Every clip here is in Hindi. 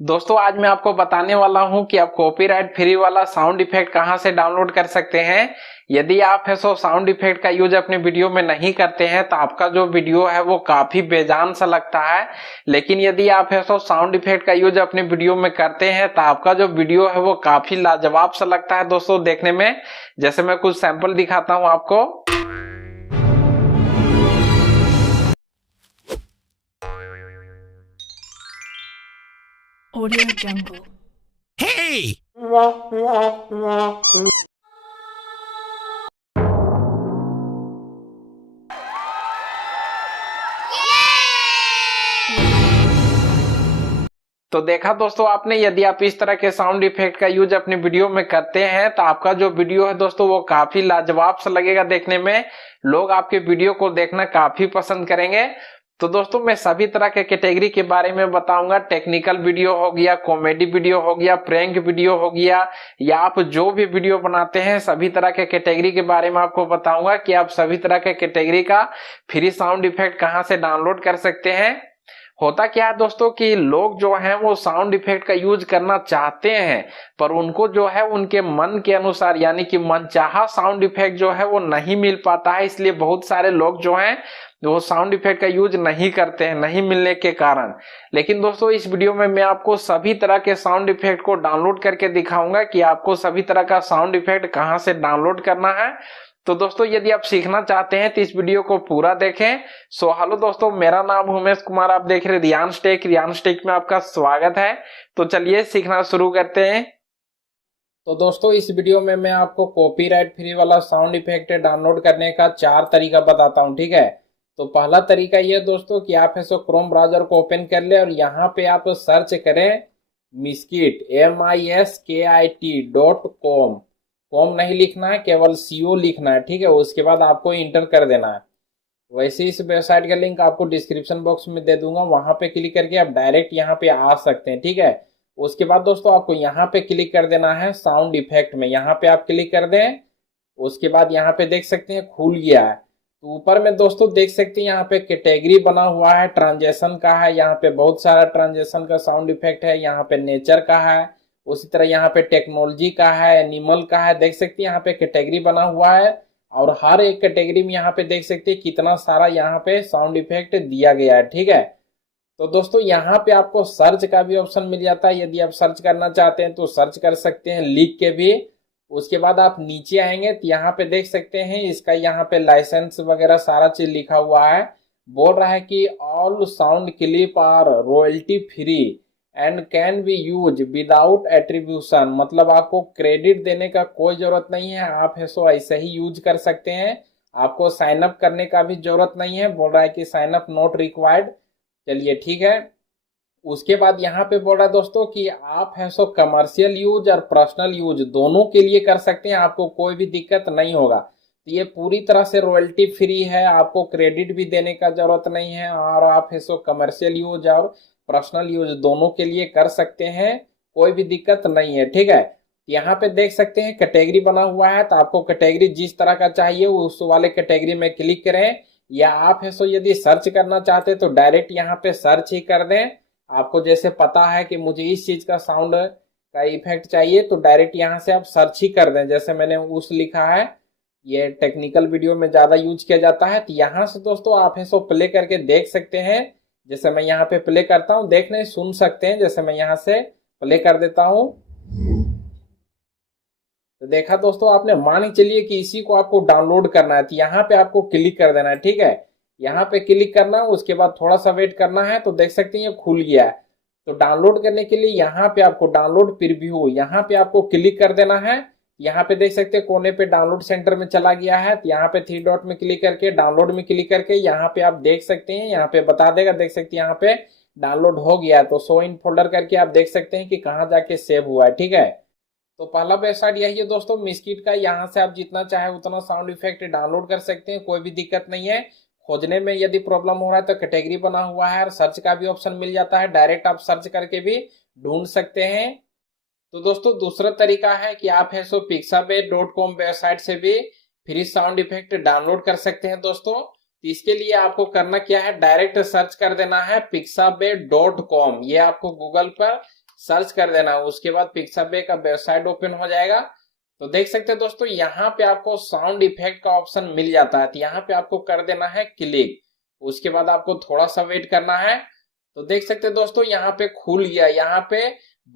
दोस्तों आज मैं आपको बताने वाला हूं कि आप कॉपीराइट फ्री वाला साउंड इफेक्ट कहां से डाउनलोड कर सकते हैं। यदि आप है सो साउंड इफेक्ट का यूज अपने वीडियो में नहीं करते हैं तो आपका जो वीडियो है वो काफी बेजान सा लगता है। लेकिन यदि आप है सो साउंड इफेक्ट का यूज अपने वीडियो में करते हैं तो आपका जो वीडियो है वो काफी लाजवाब सा लगता है दोस्तों देखने में। जैसे मैं कुछ सैंपल दिखाता हूं आपको। Audio Jungle. Hey! तो देखा दोस्तों आपने, यदि आप इस तरह के साउंड इफेक्ट का यूज अपने वीडियो में करते हैं तो आपका जो वीडियो है दोस्तों वो काफी लाजवाब सा लगेगा देखने में। लोग आपके वीडियो को देखना काफी पसंद करेंगे। तो दोस्तों मैं सभी तरह के कैटेगरी के बारे में बताऊंगा। टेक्निकल वीडियो हो गया, कॉमेडी वीडियो हो गया, प्रैंक वीडियो हो गया, या आप जो भी वीडियो बनाते हैं सभी तरह के कैटेगरी के बारे में आपको बताऊंगा कि आप सभी तरह के कैटेगरी का फ्री साउंड इफेक्ट कहां से डाउनलोड कर सकते हैं। होता क्या है दोस्तों कि लोग जो हैं वो साउंड इफेक्ट का यूज करना चाहते हैं, पर उनको जो है उनके मन के अनुसार यानी कि मनचाहा साउंड इफेक्ट जो है वो नहीं मिल पाता है। इसलिए बहुत सारे लोग जो हैं वो साउंड इफेक्ट का यूज नहीं करते हैं, नहीं मिलने के कारण। लेकिन दोस्तों इस वीडियो में मैं आपको सभी तरह के साउंड इफेक्ट को डाउनलोड करके दिखाऊंगा कि आपको सभी तरह का साउंड इफेक्ट कहां से डाउनलोड करना है। तो दोस्तों यदि आप सीखना चाहते हैं तो इस वीडियो को पूरा देखें। सो हेलो दोस्तों, मेरा नाम उमेश कुमार, आप देख रहे हैं रियांश टेक में आपका स्वागत है। तो चलिए सीखना शुरू करते हैं। तो दोस्तों इस वीडियो में मैं आपको कॉपीराइट फ्री वाला साउंड इफेक्ट डाउनलोड करने का 4 तरीका बताता हूं, ठीक है। तो पहला तरीका यह दोस्तों कि आप ऐसे क्रोम ब्राउजर को ओपन कर ले और यहाँ पे आप सर्च करें मिस्किट MISKIT.com। कॉम नहीं लिखना है, केवल CO लिखना है, ठीक है। उसके बाद आपको इंटर कर देना है। वैसे इस वेबसाइट का लिंक आपको डिस्क्रिप्शन बॉक्स में दे दूंगा, वहां पे क्लिक करके आप डायरेक्ट यहाँ पे आ सकते हैं, ठीक है। उसके बाद दोस्तों आपको यहाँ पे क्लिक कर देना है साउंड इफेक्ट में, यहाँ पे आप क्लिक कर दें। उसके बाद यहाँ पे देख सकते हैं खुल गया है। तो ऊपर में दोस्तों देख सकते हैं यहाँ पे कैटेगरी बना हुआ है, ट्रांजेक्शन का है, यहाँ पे बहुत सारा ट्रांजेक्शन का साउंड इफेक्ट है, यहाँ पे नेचर का है, उसी तरह यहाँ पे टेक्नोलॉजी का है, एनिमल का है। देख सकते हैं यहाँ पे कैटेगरी बना हुआ है और हर एक कैटेगरी में यहाँ पे देख सकते हैं कितना सारा यहाँ पे साउंड इफेक्ट दिया गया है, ठीक है। तो दोस्तों यहाँ पे आपको सर्च का भी ऑप्शन मिल जाता है। यदि आप सर्च करना चाहते हैं तो सर्च कर सकते हैं लिख के भी। उसके बाद आप नीचे आएंगे तो यहाँ पे देख सकते हैं इसका यहाँ पे लाइसेंस वगैरह सारा चीज लिखा हुआ है। बोल रहा है कि all sound clip are royalty free and can be use without attribution, मतलब आपको क्रेडिट देने का कोई जरूरत नहीं है, आप है सो ऐसे ही यूज कर सकते हैं। आपको साइन अप करने का भी जरूरत नहीं है। बोल रहा है कि साइन अप नॉट रिक्वायर्ड। चलिए ठीक है। उसके बाद यहाँ पे बोल रहा है दोस्तों कि आप है सो कमर्शियल यूज और पर्सनल यूज दोनों के लिए कर सकते हैं, आपको कोई भी दिक्कत नहीं होगा। तो ये पूरी तरह से रॉयल्टी फ्री है, आपको क्रेडिट भी देने का जरूरत नहीं है, और आप है सो कमर्शियल यूज और पर्सनल यूज दोनों के लिए कर सकते हैं, कोई भी दिक्कत नहीं है, ठीक है। यहाँ पे देख सकते हैं कैटेगरी बना हुआ है, तो आपको कैटेगरी जिस तरह का चाहिए उस वाले कैटेगरी में क्लिक करें, या आप है सो यदि सर्च करना चाहते तो डायरेक्ट यहाँ पे सर्च ही कर दें। आपको जैसे पता है कि मुझे इस चीज का साउंड का इफेक्ट चाहिए तो डायरेक्ट यहाँ से आप सर्च ही कर दें। जैसे मैंने उस लिखा है, ये टेक्निकल वीडियो में ज्यादा यूज किया जाता है। तो यहाँ से दोस्तों आप है सो प्ले करके देख सकते हैं। जैसे मैं यहाँ पे प्ले करता हूँ, देखने सुन सकते हैं। जैसे मैं यहाँ से प्ले कर देता हूँ तो देखा दोस्तों आपने, मान के चलिए कि इसी को आपको डाउनलोड करना है तो यहाँ पे आपको क्लिक कर देना है, ठीक है। यहाँ पे क्लिक करना है, उसके बाद थोड़ा सा वेट करना है। तो देख सकते हैं ये खुल गया है। तो डाउनलोड करने के लिए यहाँ पे आपको डाउनलोड प्रीव्यू, यहाँ पे आपको क्लिक कर देना है। यहाँ पे देख सकते हैं कोने पे डाउनलोड सेंटर में चला गया है। तो यहाँ पे 3 डॉट में क्लिक करके डाउनलोड में क्लिक करके यहाँ पे आप देख सकते हैं, यहाँ पे बता देगा, देख सकते हैं यहाँ पे डाउनलोड हो गया है। तो शो इन फोल्डर करके आप देख सकते हैं कि कहाँ जाके सेव हुआ है, ठीक है। तो पहला वेबसाइट यही है दोस्तों मिस्किट का। यहाँ से आप जितना चाहे उतना साउंड इफेक्ट डाउनलोड कर सकते हैं, कोई भी दिक्कत नहीं है। खोजने में यदि प्रॉब्लम हो रहा है तो कैटेगरी बना हुआ है और सर्च का भी ऑप्शन मिल जाता है, डायरेक्ट आप सर्च करके भी ढूंढ सकते हैं। तो दोस्तों दूसरा तरीका है कि आप है सो pixabay.com वेबसाइट से भी फ्री साउंड इफेक्ट डाउनलोड कर सकते हैं दोस्तों। तो इसके लिए आपको करना क्या है, डायरेक्ट सर्च कर देना है pixabay.com। ये आपको गूगल पर सर्च कर देना। उसके बाद पिक्साबे का वेबसाइट ओपन हो जाएगा। तो देख सकते हैं दोस्तों, यहाँ पे आपको साउंड इफेक्ट का ऑप्शन मिल जाता है। तो यहाँ पे आपको कर देना है क्लिक। उसके बाद आपको थोड़ा सा वेट करना है। तो देख सकते हैं दोस्तों, यहाँ पे खुल गया। यहाँ पे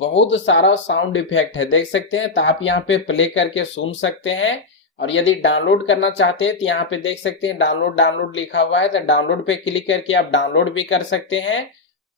बहुत सारा साउंड इफेक्ट है, देख सकते हैं। तो आप यहाँ पे प्ले करके सुन सकते हैं। और यदि डाउनलोड करना चाहते हैं तो यहाँ पे देख सकते हैं डाउनलोड डाउनलोड लिखा हुआ है। तो डाउनलोड पे क्लिक करके आप डाउनलोड भी कर सकते हैं।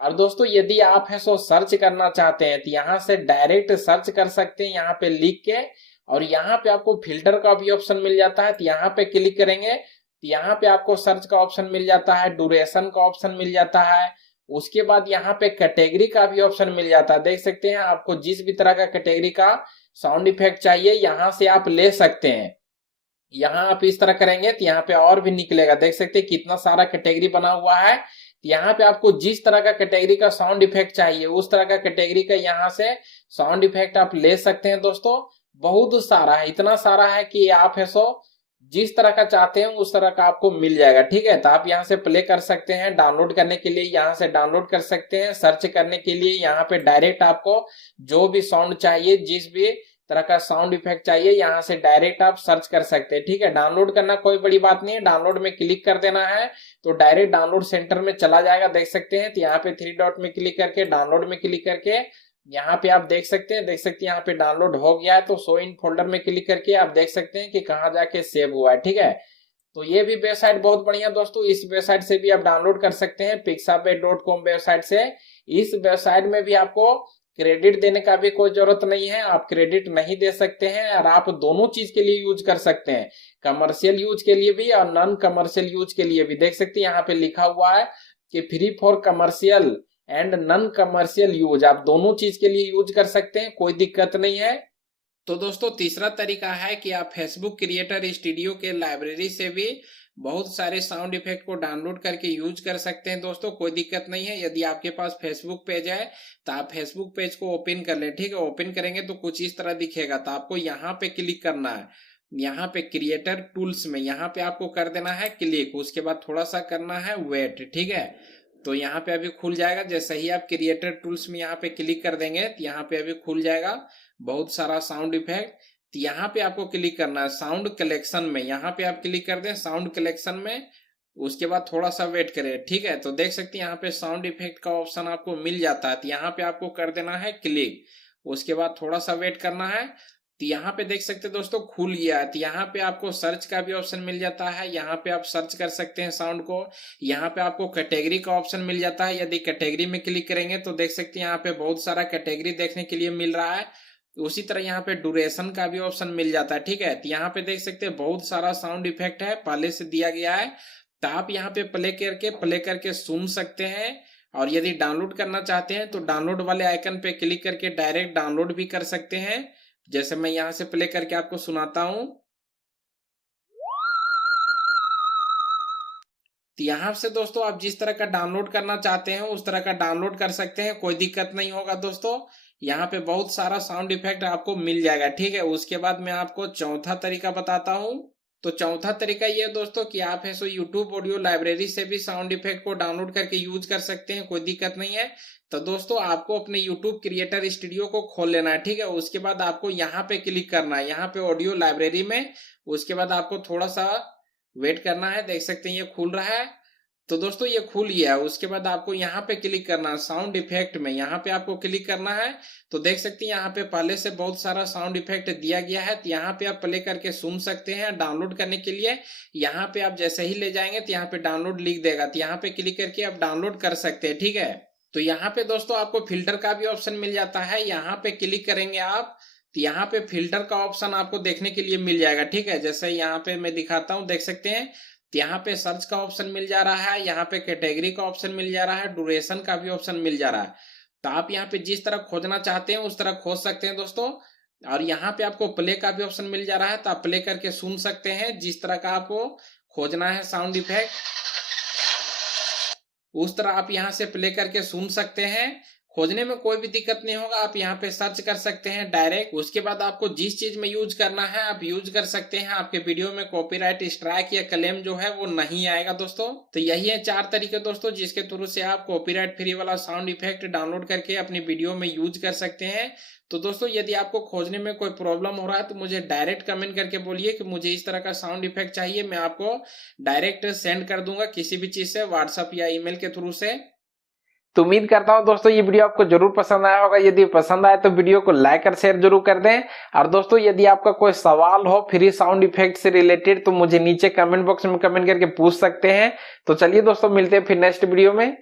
और दोस्तों यदि आप है सो सर्च करना चाहते हैं तो यहाँ से डायरेक्ट सर्च कर सकते हैं यहाँ पे लिख के। और यहाँ पे आपको फिल्टर का भी ऑप्शन मिल जाता है। तो यहाँ पे क्लिक करेंगे तो यहाँ पे आपको सर्च का ऑप्शन मिल जाता है, ड्यूरेशन का ऑप्शन मिल जाता है। उसके बाद यहाँ पे कैटेगरी का भी ऑप्शन मिल जाता है। देख सकते हैं, आपको जिस भी तरह का कैटेगरी का साउंड इफेक्ट चाहिए यहाँ से आप ले सकते हैं। यहाँ आप इस तरह करेंगे तो यहाँ पे और भी निकलेगा। देख सकते हैं कितना सारा कैटेगरी बना हुआ है। यहाँ पे आपको जिस तरह का कैटेगरी का साउंड इफेक्ट चाहिए उस तरह का कैटेगरी का यहाँ से साउंड इफेक्ट आप ले सकते हैं। दोस्तों बहुत सारा है, इतना सारा है कि आप है सो जिस तरह का चाहते हैं उस तरह का आपको मिल जाएगा। ठीक है, तो आप यहाँ से प्ले कर सकते हैं। डाउनलोड करने के लिए यहाँ से डाउनलोड कर सकते हैं। सर्च करने के लिए यहाँ पे डायरेक्ट आपको जो भी साउंड चाहिए, जिस भी तरह का साउंड इफेक्ट चाहिए यहाँ से डायरेक्ट आप सर्च कर सकते हैं। ठीक है, डाउनलोड करना कोई बड़ी बात नहीं है। डाउनलोड में क्लिक कर देना है तो डायरेक्ट डाउनलोड सेंटर में चला जाएगा। देख सकते हैं, तो यहाँ पे 3 डॉट में क्लिक करके डाउनलोड में क्लिक करके यहाँ पे आप देख सकते हैं यहाँ पे डाउनलोड हो गया है। तो शो इन फोल्डर में क्लिक करके आप देख सकते हैं कि कहाँ जाके सेव हुआ है। ठीक है, तो ये भी वेबसाइट बहुत बढ़िया दोस्तों। इस वेबसाइट से भी आप डाउनलोड कर सकते हैं, pixabay.com वेबसाइट से। इस वेबसाइट में भी आपको क्रेडिट देने का भी कोई जरूरत नहीं है, आप क्रेडिट नहीं दे सकते हैं। और आप दोनों चीज के लिए यूज कर सकते हैं, कमर्शियल यूज के लिए भी और नॉन कमर्शियल यूज के लिए भी। देख सकते हैं यहाँ पे लिखा हुआ है कि free for commercial and non commercial use. आप दोनों चीज के लिए यूज कर सकते हैं, कोई दिक्कत नहीं है। तो दोस्तों तीसरा तरीका है कि आप फेसबुक क्रिएटर स्टूडियो के लाइब्रेरी से भी बहुत सारे साउंड इफेक्ट को डाउनलोड करके यूज कर सकते हैं। दोस्तों कोई दिक्कत नहीं है। यदि आपके पास फेसबुक पेज है तो आप फेसबुक पेज को ओपन कर लें। ठीक है, ओपन करेंगे तो कुछ इस तरह दिखेगा। तो आपको यहाँ पे क्लिक करना है, यहाँ पे क्रिएटर टूल्स में यहाँ पे आपको कर देना है क्लिक। उसके बाद थोड़ा सा करना है वेट। ठीक है, तो यहाँ पे अभी खुल जाएगा। जैसे ही आप क्रिएटर टूल्स में यहाँ पे क्लिक कर देंगे तो यहाँ पे अभी खुल जाएगा बहुत सारा साउंड इफेक्ट। तो यहाँ पे आपको क्लिक करना है साउंड कलेक्शन में। यहाँ पे आप क्लिक कर दें साउंड कलेक्शन में। उसके बाद थोड़ा सा वेट करें। ठीक है, तो देख सकते हैं यहाँ पे साउंड इफेक्ट का ऑप्शन आपको मिल जाता है। तो यहाँ पे आपको कर देना है क्लिक। उसके बाद थोड़ा सा वेट करना है। तो यहाँ पे देख सकते हैं दोस्तों खुल गया है। तो यहाँ पे आपको सर्च का भी ऑप्शन मिल जाता है, यहाँ पे आप सर्च कर सकते हैं साउंड को। यहाँ पे आपको कैटेगरी का ऑप्शन मिल जाता है। यदि कैटेगरी में क्लिक करेंगे तो देख सकते हैं यहाँ पे बहुत सारा कैटेगरी देखने के लिए मिल रहा है। उसी तरह यहाँ पे ड्यूरेशन का भी ऑप्शन मिल जाता है। ठीक है, तो यहाँ पे देख सकते हैं बहुत सारा साउंड इफेक्ट है, पहले से दिया गया है। तो आप यहाँ पे प्ले करके सुन सकते हैं। और यदि डाउनलोड करना चाहते हैं तो डाउनलोड वाले आइकन पे क्लिक करके डायरेक्ट डाउनलोड भी कर सकते हैं। जैसे मैं यहाँ से प्ले करके आपको सुनाता हूं। तो यहाँ से दोस्तों आप जिस तरह का डाउनलोड करना चाहते हैं उस तरह का डाउनलोड कर सकते हैं, कोई दिक्कत नहीं होगा दोस्तों। यहाँ पे बहुत सारा साउंड इफेक्ट आपको मिल जाएगा। ठीक है, उसके बाद मैं आपको चौथा तरीका बताता हूँ। तो चौथा तरीका ये है दोस्तों कि आप है सो यूट्यूब ऑडियो लाइब्रेरी से भी साउंड इफेक्ट को डाउनलोड करके यूज कर सकते हैं, कोई दिक्कत नहीं है। तो दोस्तों आपको अपने यूट्यूब क्रिएटर स्टूडियो को खोल लेना है। ठीक है, उसके बाद आपको यहाँ पे क्लिक करना है, यहाँ पे ऑडियो लाइब्रेरी में। उसके बाद आपको थोड़ा सा वेट करना है। देख सकते हैं ये खुल रहा है। तो दोस्तों ये खुल गया। उसके बाद आपको यहाँ पे क्लिक करना है साउंड इफेक्ट में, यहाँ पे आपको क्लिक करना है। तो देख सकते हैं यहाँ पे पहले से बहुत सारा साउंड इफेक्ट दिया गया है। तो यहाँ पे आप प्ले करके सुन सकते हैं। डाउनलोड करने के लिए यहाँ पे आप जैसे ही ले जाएंगे तो यहाँ पे डाउनलोड लिख देगा। तो यहाँ पे क्लिक करके आप डाउनलोड कर सकते हैं। ठीक है, तो यहाँ पे दोस्तों आपको फिल्टर का भी ऑप्शन मिल जाता है। यहाँ पे क्लिक करेंगे आप तो यहाँ पे फिल्टर का ऑप्शन आपको देखने के लिए मिल जाएगा। ठीक है, जैसे यहाँ पे मैं दिखाता हूँ, देख सकते हैं। तो यहाँ पे सर्च का ऑप्शन मिल जा रहा है, यहाँ पे कैटेगरी का ऑप्शन मिल जा रहा है, ड्यूरेशन का भी ऑप्शन मिल जा रहा है। तो आप यहाँ पे जिस तरह खोजना चाहते हैं उस तरह खोज सकते हैं दोस्तों। और यहाँ पे आपको प्ले का भी ऑप्शन मिल जा रहा है, तो आप प्ले करके सुन सकते हैं। जिस तरह का आपको खोजना है साउंड इफेक्ट उस तरह आप यहाँ से प्ले करके सुन सकते हैं, खोजने में कोई भी दिक्कत नहीं होगा, आप यहाँ पे सर्च कर सकते हैं डायरेक्ट। उसके बाद आपको जिस चीज में यूज करना है आप यूज कर सकते हैं, आपके वीडियो में कॉपीराइट स्ट्राइक या क्लेम जो है वो नहीं आएगा दोस्तों। तो यही है 4 तरीके दोस्तों जिसके थ्रू से आप कॉपीराइट फ्री वाला साउंड इफेक्ट डाउनलोड करके अपनी वीडियो में यूज कर सकते हैं। तो दोस्तों यदि आपको खोजने में कोई प्रॉब्लम हो रहा है तो मुझे डायरेक्ट कमेंट करके बोलिए कि मुझे इस तरह का साउंड इफेक्ट चाहिए, मैं आपको डायरेक्ट सेंड कर दूंगा किसी भी चीज से, व्हाट्सएप या ईमेल के थ्रू से। तो उम्मीद करता हूं दोस्तों ये वीडियो आपको जरूर पसंद आया होगा। यदि पसंद आए तो वीडियो को लाइक और शेयर जरूर कर दें। और दोस्तों यदि आपका कोई सवाल हो फ्री साउंड इफेक्ट से रिलेटेड तो मुझे नीचे कमेंट बॉक्स में कमेंट करके पूछ सकते हैं। तो चलिए दोस्तों मिलते हैं फिर नेक्स्ट वीडियो में।